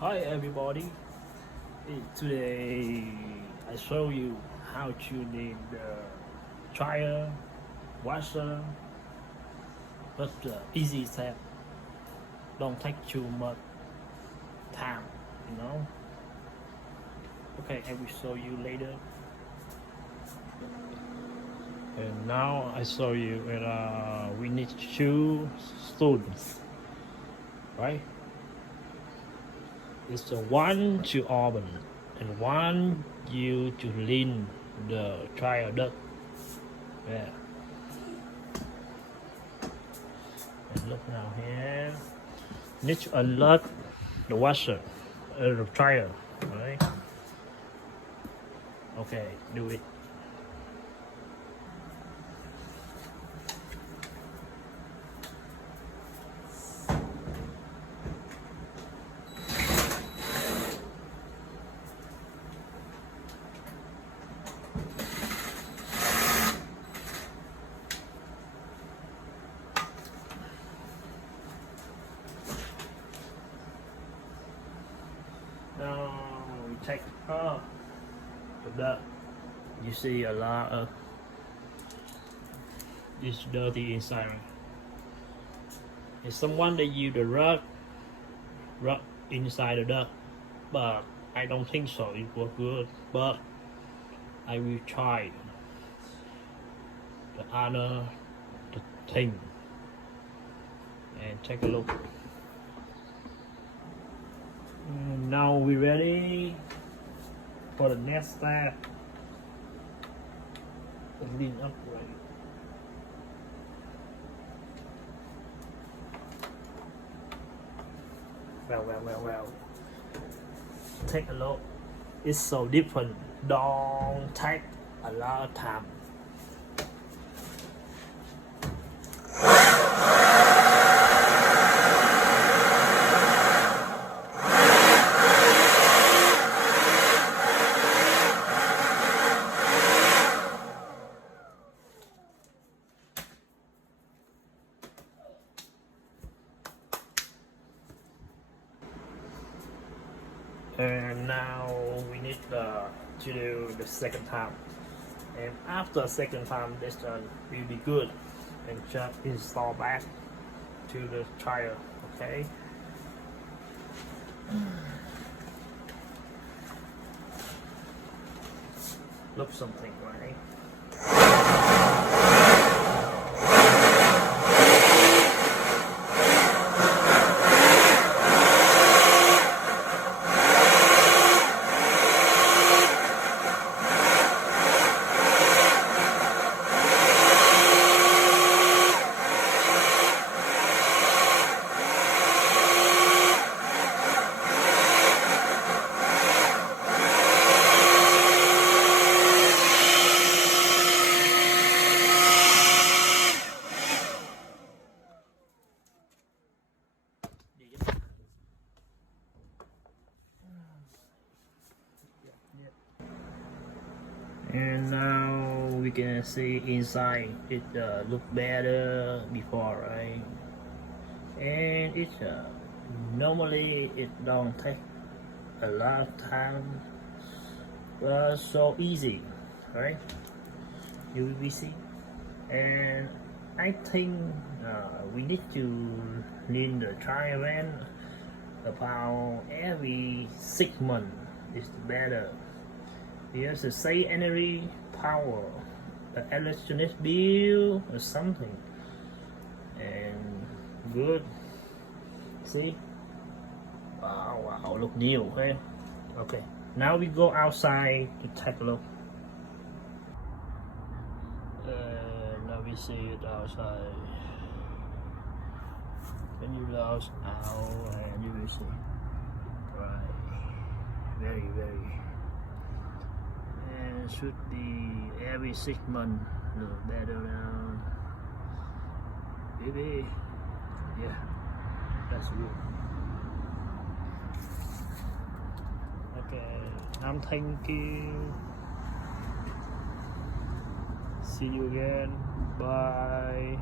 Hi everybody. Today I show you how to need the dryer, washer, but easy step. Don't take too much time, you know. Okay, I will show you later. And now I show you that we need two stools, right? It's one to open and one you to lean the dryer duct. Yeah. And look now here. Need to unlock the washer, the dryer, right? Okay, do it. Now we take off the duct. You see a lot of this dirty inside. If someone that use the rug inside the duct, but I don't think so. It was good, but I will try the other thing and take a look. Now we ready for the next step. Lean upright. Well. Take a look. It's so different. Don't take a lot of time. And now we need to do the second time, and after second time this done will be good, and just install back to the dryer. Okay, look something, right? And now we can see inside it look better before, right? And it normally it don't take a lot of time, but so easy, right? You will see. And I think we need to clean the dryer vent about every 6 months. It's better. Because to save energy, power, the electronic bill or something, and good. See? Wow, look new, okay? Okay, now we go outside to take a look. Now we see it outside. When you look out, and you will see. Right, very. And should be every 6 months, look better now. Baby, yeah, that's good. Okay, thank you. See you again. Bye.